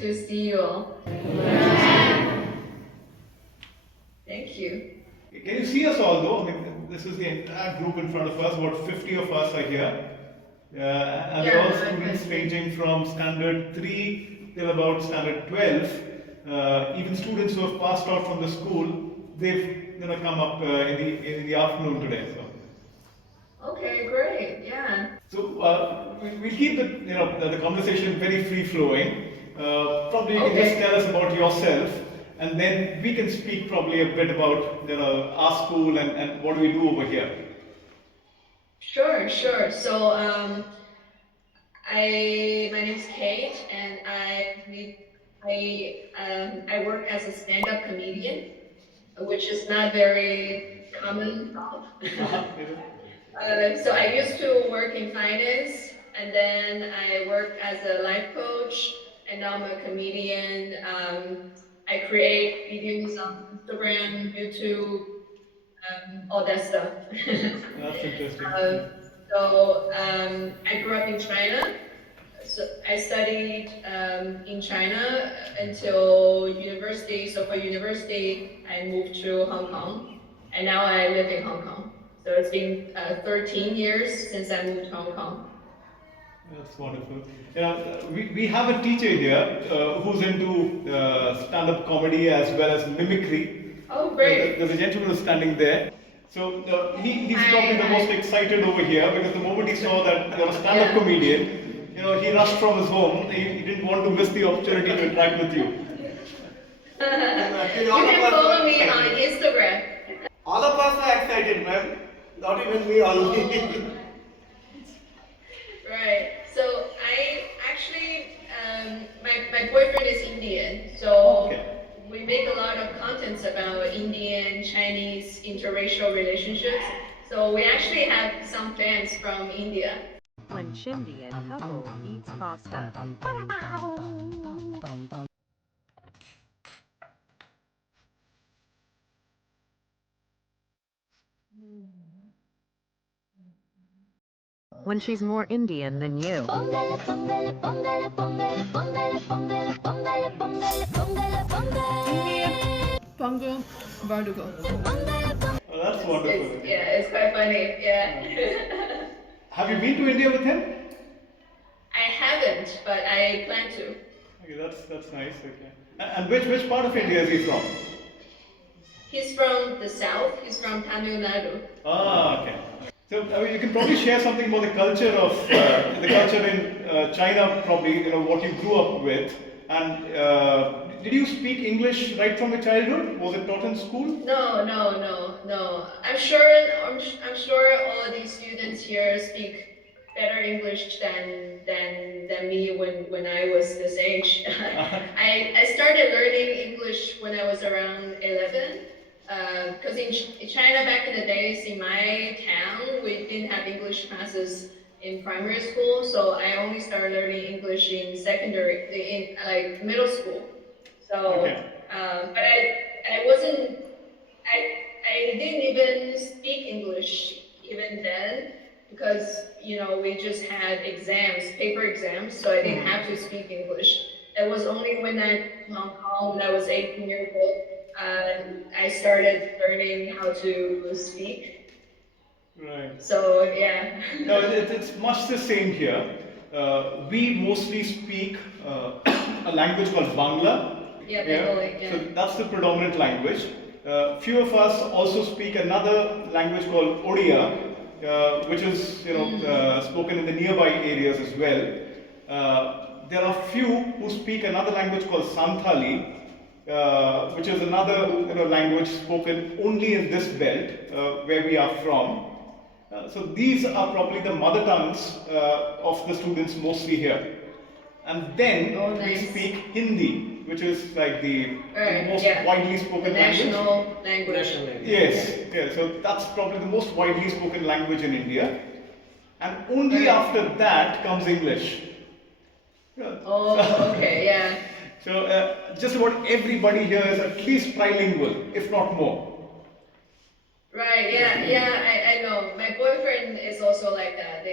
to see you all. Thank you. Can you see us all though? I mean, this is the entire group in front of us, about 50 of us are here. And they're all students ranging from standard 3 till about standard 12. Even students who have passed out from the school, they've come up in the afternoon today. So. Okay, great. Yeah. So we'll keep the conversation very free flowing. Probably you can just tell us about yourself, and then we can speak probably a bit about our school and what do we do over here. Sure. So my name is Kate, and I work as a stand-up comedian, which is not very common. So I used to work in finance, and then I worked as a life coach, and now I'm a comedian. I create videos on Instagram, YouTube, all that stuff. That's interesting. I grew up in China. So I studied in China until university. So for university, I moved to Hong Kong, and now I live in Hong Kong. So it's been 13 years since I moved to Hong Kong. That's wonderful. We have a teacher here who's into stand-up comedy as well as mimicry. Oh, great. There's a gentleman who's standing there. So he's probably the most excited over here because the moment he saw that you're a stand-up comedian, he rushed from his home. He didn't want to miss the opportunity to interact with you. You can follow me on Instagram. All of us are excited, ma'am. Not even me only. Right. So I actually, my boyfriend is Indian, so we make a lot of contents about Indian, Chinese interracial relationships. So we actually have some fans from India. When Indian couple eats pasta. When she's more Indian than you. Pongo Bardugo. Oh, that's wonderful. It's quite funny. Yeah. Have you been to India with him? I haven't, but I plan to. Okay, that's nice. Okay. And which part of India is he from? He's from the south. He's from Tamil Nadu. Ah, okay. So you can probably share something about the culture of the culture in China, probably what you grew up with, and did you speak English right from your childhood? Was it taught in school? No. I'm sure all of these students here speak better English than me when I was this age. I started learning English when I was around 11. Because in China back in the days, in my town, we didn't have English classes in primary school, so I only started learning English in middle school. So, but I didn't even speak English even then, because we just had paper exams, so I didn't have to speak English. It was only when I moved to Hong Kong when I was 18 years old. I started learning how to speak. Right. So yeah. No, it's much the same here. We mostly speak a language called Bangla. Yeah, Bengali. Yeah. So that's the predominant language. Few of us also speak another language called Odia, which is spoken in the nearby areas as well. There are few who speak another language called Santali, which is another language spoken only in this belt where we are from. So these are probably the mother tongues of the students mostly here. And then we speak Hindi, which is like the most widely spoken national language. Yes, so that's probably the most widely spoken language in India. And only after that comes English. Okay, yeah. So just about everybody here is at least trilingual, if not more. Right, yeah, I know. My boyfriend is also like that.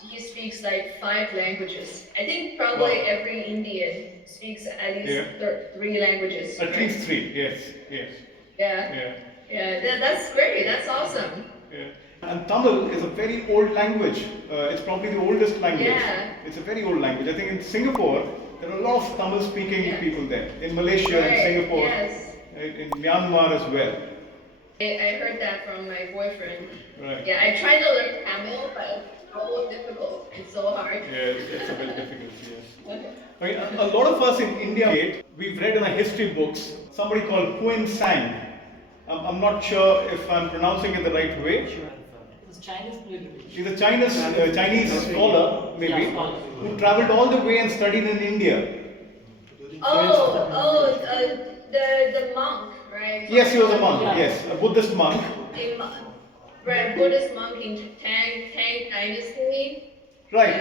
he speaks like 5 languages. I think probably Wow. every Indian speaks at least Yeah. 3 languages. At right? least 3, yes, yes. Yeah. Yeah. Yeah, that's great. That's awesome. Yeah. And Tamil is a very old language. It's probably the oldest language. Yeah. It's a very old language. I think in Singapore, there are a lot of Tamil speaking Yeah. people there. In Malaysia, in Right, Singapore, yes. in Myanmar as well. I heard that from my boyfriend. Right. Yeah, I tried to learn Tamil, but it's so difficult. It's so hard. Yeah, it's a bit difficult, yes. I mean, a lot of us in India, we've read in our history books, somebody called Huan Sang. I'm not sure if I'm pronouncing it the right way. It's Chinese literature. He's a Chinese scholar, maybe, Yeah, scholar. who traveled all the way and studied in India. The monk, right? Yes, he was a monk, Yeah. yes, a Buddhist monk. Right, Buddhist monk in Tang Dynasty. Right.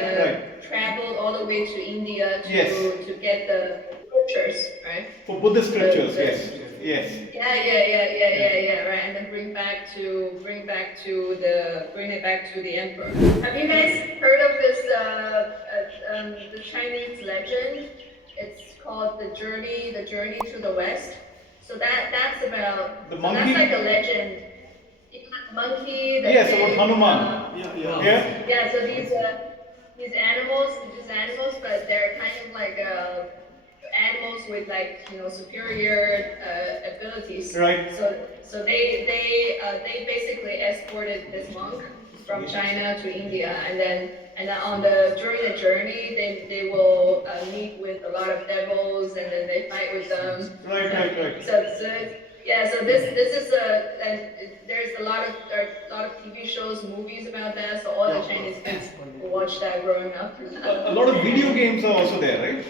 Traveled all the way to India to Yes. to get the scriptures, right? For Buddhist scriptures, yes. Yes. Yeah, right, and then bring it back to the emperor. Have you guys heard of this the Chinese legend? It's called the journey to the west. So that's about The so monkey? that's like a legend. It's like monkey. Yes, about big, Hanuman. Yeah? yeah, so these animals, but they're kind of like animals with like superior abilities. Right. So they basically escorted this monk from China to India, and then during the journey they will meet with a lot of devils, and then they fight with them. Right. So this is there's a lot of TV shows, movies about that. So all the Chinese kids will watch that growing up. A lot of video games are also there, right?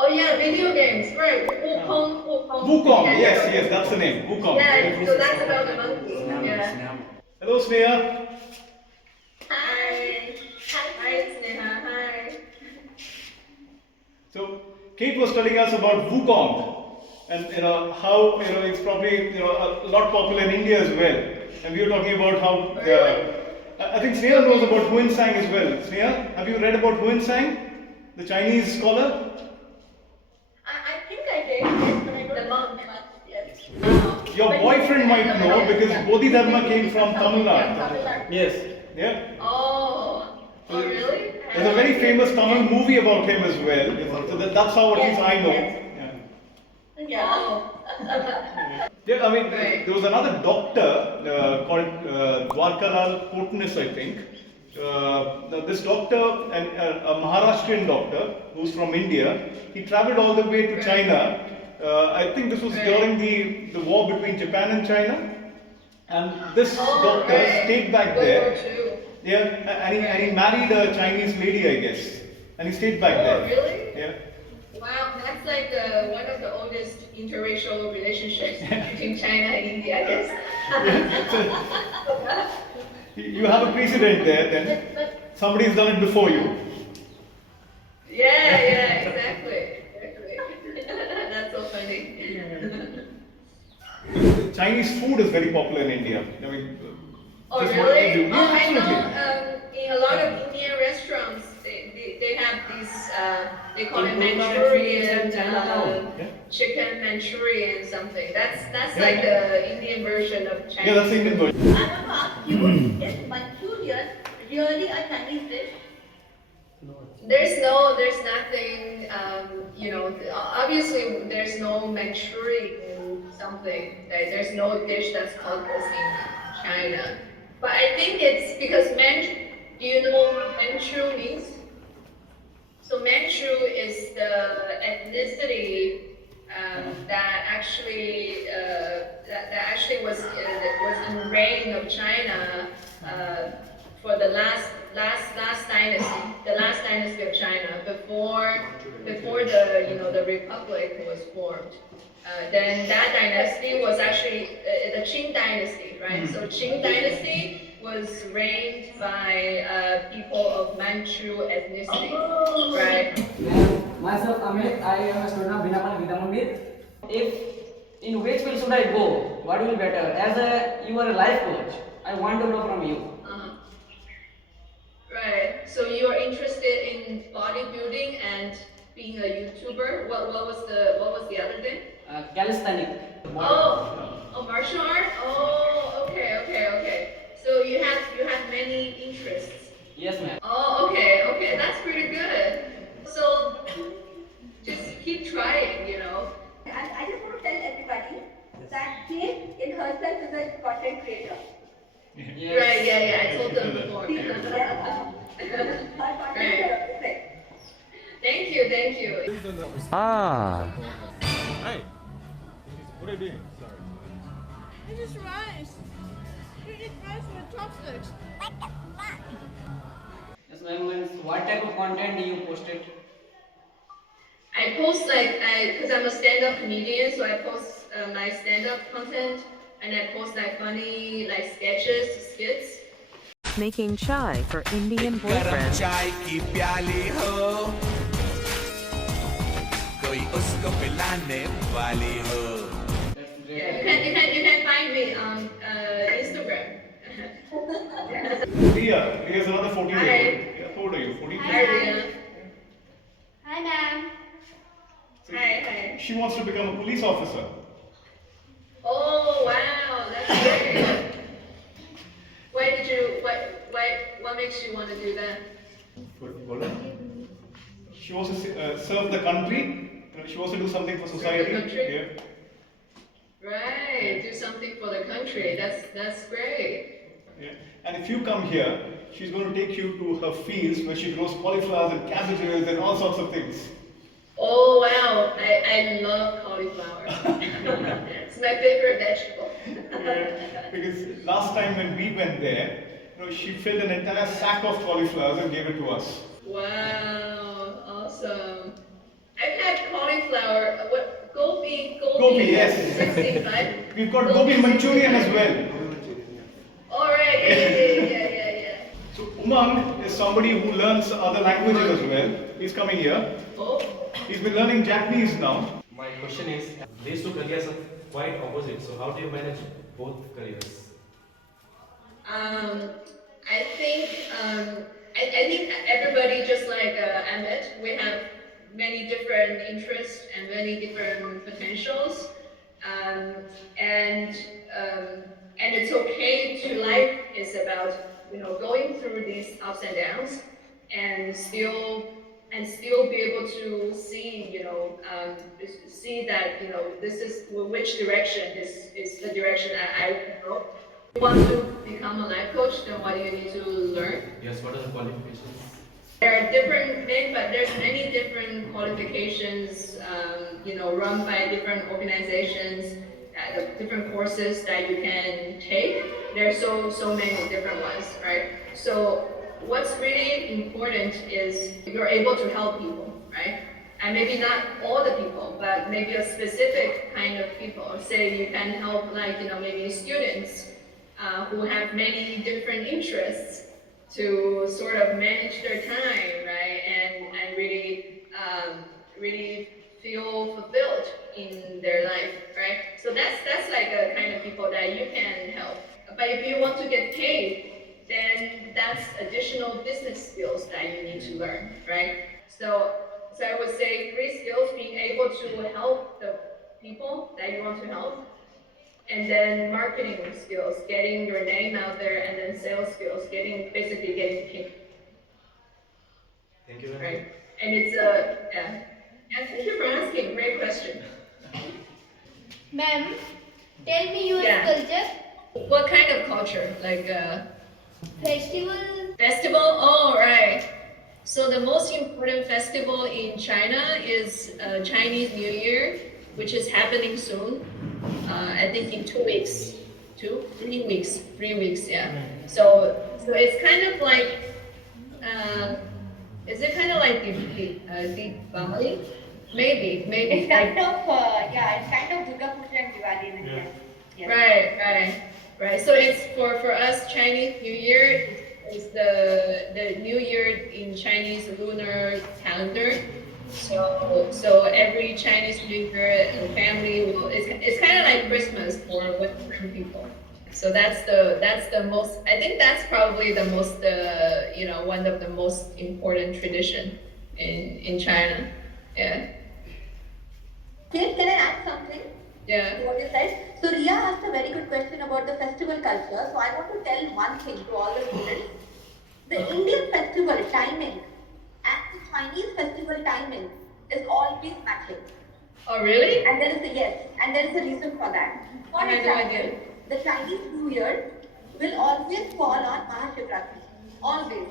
Oh yeah, video games, right? Wukong. Wukong, Yeah, yes, that's the name. Wukong. Yeah, so that's about the monkey. Yeah. Hello, Sneha. Hi, Sneha. Hi. So, Kate was telling us about Wukong, and how it's probably a lot popular in India as well. And we were talking about how I think Sneha knows about Huan Sang as well. Sneha, have you read about Huan Sang, the Chinese scholar? I think I did. The monk. Yes. Your boyfriend might know because Bodhidharma came from Tamil Nadu. Yes. Yeah. Oh, really? There's a very famous Tamil movie about him as well. So that's how at least I know. Yeah. Yeah. Yeah, I mean, Right. there was another doctor called Dwarkalal Kotnis, I think. Now this doctor, a Maharashtrian doctor who's from India, he traveled all the way to China. I think this was during the war between Japan and China. And this doctor stayed back there. World War II. Yeah, and he married a Chinese lady, I guess. And he stayed back there. Oh, really? Yeah. Wow, that's like one of the oldest interracial relationships between China and India, I guess. You have a precedent there, then somebody's done it before you. Yeah, exactly. That's so funny. Chinese food is very popular in India. I mean, Oh, just what they do. really? Yeah, Oh, I absolutely. know. In a lot of Indian restaurants, they have these. They call it Manchurian, chicken Manchurian something. That's Yeah. like the Indian version of Chinese. Yeah, that's the Indian version. I want to ask you, is Manchurian really a Chinese dish? There's nothing, obviously there's no Manchurian something, right? There's no dish that's called this in China. But I think it's because do you know what Manchu means? So Manchu is the ethnicity that actually was in reign of China for the last dynasty, the last dynasty of China before the republic was formed. Then that dynasty was actually the Qing dynasty, right? So Qing dynasty was reigned by people of Manchu ethnicity, right? Myself, Amit, I am a student of BINAPANI Vidyamandir. In which field should I go? What will be better? You are a life coach. I want to know from you. Right. remember. What was the other thing? Calisthenic. Oh, martial art. Oh, okay. So you have many interests. Yes, ma'am. Oh, okay. That's pretty good. So just keep trying, you know. I just want to tell everybody that Kate in herself is a content creator. Yes. Right, yeah. I told them before. Her content is perfect. Thank you. Ah. It is rice. You eat rice with chopsticks. Yes, ma'am. Means what type of content do you posted? I post because I'm a stand-up comedian, so I post my stand-up content, and I post funny sketches, skits. Making chai for Indian boyfriend. चाय की प्याली हो कोई उसको पिलाने वाली हो That's Yeah, great. you can find me on Instagram. Ria's another 14-year-old. Hi. Yeah, how old are you? 14? Hi, Rina. Hi, ma'am. Hi. She wants to become a police officer. Oh wow, that's great. What makes you want to do that? She wants to serve the country. She wants to do something for society. country? Yeah. Right, do something for the country. That's great. Yeah. And if you come here, she's going to take you to her fields where she grows cauliflowers and cabbages and all sorts of things. Oh wow, I love cauliflower. It's my favorite vegetable. Yeah. Because last time when we went there, she filled an entire sack of cauliflowers and gave it to us. Wow, awesome. I've had cauliflower. What gobi? Gobi, yes. 65. We've got gobi Manchurian as well. All right, yeah. So Umang is somebody who learns other languages as well. He's coming here. Oh. He's been learning Japanese now. My question is, these two careers are quite opposite. So how do you manage both careers? I think everybody, just like Amit, we have many different interests and many different potentials, and it's okay to life is about going through these ups and downs and still be able to see see that this is which direction is the direction I want to go. If you want to become a life coach, then what do you need to learn? Yes, what are the qualifications? There are there's many different qualifications, run by different organizations, different courses that you can take. There are so many different ones, right? So what's really important is you're able to help people, right? And maybe not all the people, but maybe a specific kind of people. Say you can help maybe students who have many different interests to sort of manage their time, right? And really feel fulfilled in their life, right? So that's like a kind of people that you can help. But if you want to get paid, then that's additional business skills that you need to learn, right? So I would say 3 skills: being able to help the people that you want to help, and then marketing skills, getting your name out there, and then sales skills, basically getting paid. Thank you very Right? much. And it's thank you for asking. Great question. Ma'am, tell me your Yeah. culture. What kind of culture? Like Festival. festival? Oh, right. So the most important festival in China is Chinese New Year, which is happening soon. I think in 2 weeks, 3 weeks, yeah. So it's kind of like, is it kind of like Diwali? Maybe. It's kind of it's kind of Durga Puja and Diwali in India. Yeah. Right. So it's for us, Chinese New Year is the New Year in Chinese lunar calendar. So every Chinese New Year, the family it's kind of like Christmas for Western people. So that's the most. I think that's probably the most one of the most important tradition in China. Yeah. Can I add something? Yeah. What you said. So Ria asked a very good question about the festival culture. So I want to tell one thing to all the students. The Indian festival timing and the Chinese festival timing is always matching. Oh, really? And there is a reason for that. For I had no idea. example, the Chinese New Year will always fall on Mahashivratri. Always.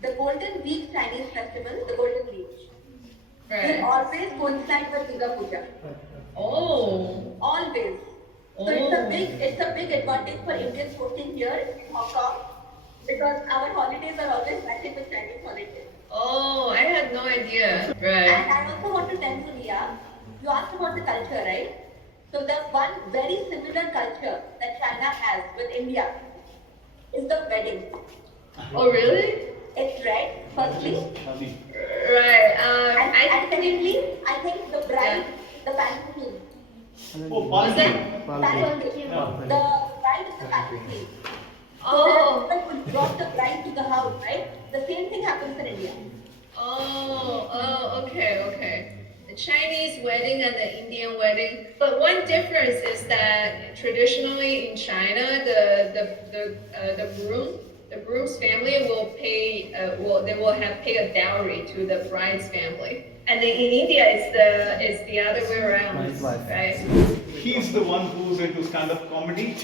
The Golden Week Chinese festival, the Golden Week, will always coincide with Durga Puja. Oh. Always. So it's a big advantage for Indians working here in Hong Kong because our holidays are always matching with Chinese holidays. Oh, I had no idea. Right. And I also want to tell you, Ria, you asked about the culture, right? So the one very similar culture that China has with India is the wedding. Oh, really? It's red, firstly. Right. And secondly, I think the bride, the palanquin. Oh, What's that? Palanquin. The bride is the palanquin. Oh. So when you brought the bride to the house, right? The same thing happens in India. Okay. The Chinese wedding and the Indian wedding. But one difference is that traditionally in China, the groom's family will pay pay a dowry to the bride's family. And then in India, it's the other way around, right? He's the one who's into stand-up comedy.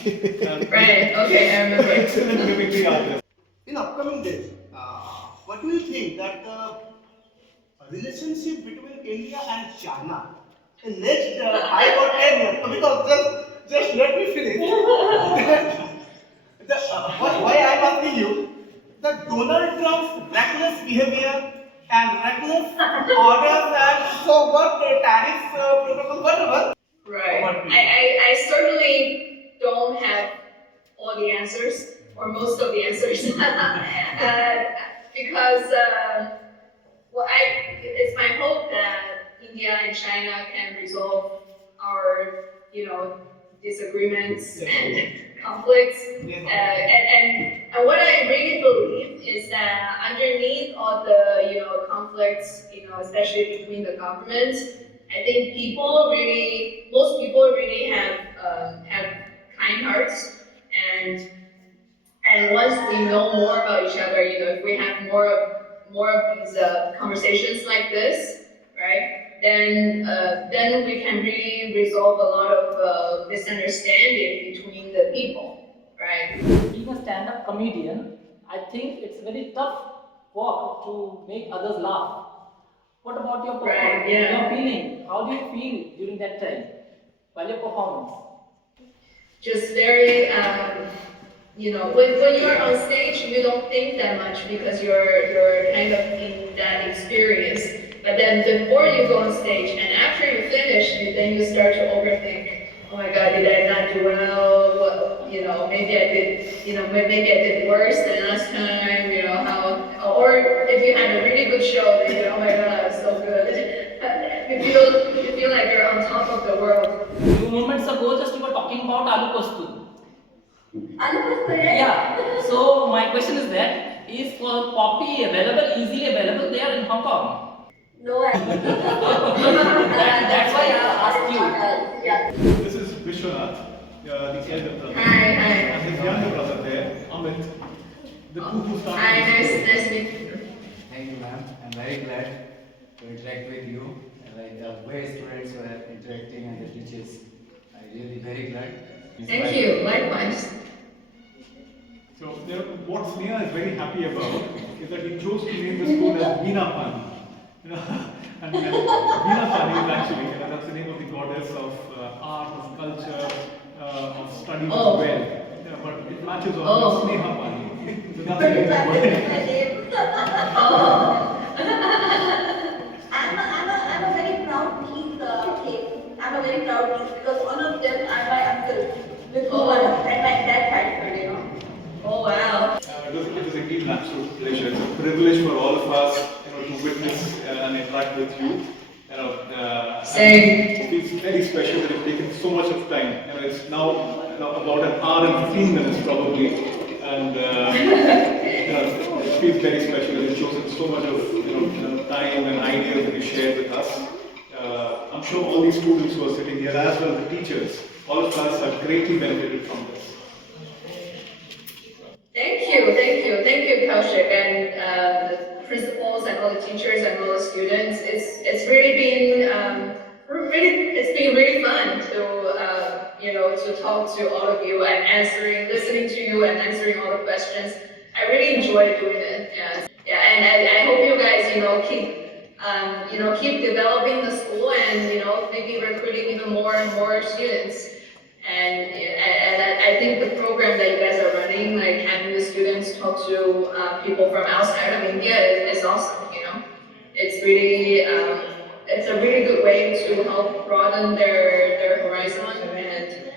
Right. Okay, I remember. Excellent mimicry artist. In upcoming days, what do you think that the relationship between India and China in next 5 or 10 years? Because just let me finish. Why I am asking you, the Donald Trump's reckless behavior and reckless orders and so what tariffs protocol, whatever. Right. I certainly don't have all the answers or most of the answers because it's my hope that India and China can resolve our disagreements and conflicts. And what I really believe is that underneath all the conflicts, especially between the governments, I think most people really have kind hearts, and once we know more about each other, if we have more of these conversations like this, right? Then we can really resolve a lot of misunderstanding between the people, right? Being a stand-up comedian, I think it's very tough work to make others laugh. What about your performance? Right, yeah. Your feeling? How do you feel during that time while your performance? Just very, when you're on stage, you don't think that much because you're kind of in that experience. But then the more you go on stage and after you finish, then you start to overthink. Oh my God, did I not do well? Maybe I did worse than last time. Or if you had a really good show, then oh my God, I was so good. you feel like you're on top of the world. Few moments ago, just you were talking about aloo postu. Yeah. So my question is that is poppy easily available there in Hong Kong? No, actually. That's why I asked you. This is Vishwanath, the elder brother. Hi. And his younger brother there, Amit. The two who started. Hi, nice to meet you. Thank you, ma'am. I'm very glad to interact with you. Like the way students were interacting and the teachers. I'm really very glad. Thank you, likewise. So what Sneha is very happy about is that he chose to name the school as BINAPANI. And BINAPANI is actually, that's the name of the goddess of art, of culture, of studies as well. But it matches on Sneha Pani. So that's the name. I'm a very proud niece, I'm a very proud niece because all of them are my uncles with whom I have spent my entire childhood, Oh wow. It was indeed an absolute pleasure. It's a privilege for all of us, to witness and interact with you. Same. It feels very special that you've taken so much of time. It's now about an hour and 15 minutes probably, and it feels very special that you've chosen so much of time and ideas that you shared with us. I'm sure all these students who are sitting here, as well as the teachers, all of us have greatly benefited from this. Thank you, Kaushik, and the principals and all the teachers and all the students. It's really been really fun to to talk to all of you and listening to you and answering all the questions. I really enjoy doing it. And I hope you guys keep developing the school and maybe recruiting even more and more students. And I think the program that you guys are running, like having the students talk to people from outside of India is awesome, It's really, it's a really good way to help broaden their horizon and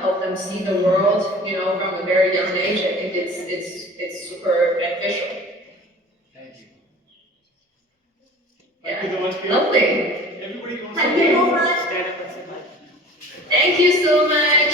help them see the world, from a very young age. I think it's super beneficial. Thank you. Thank you so much, Kim. Lovely. Everybody wants Thank you so much. Thank you so much.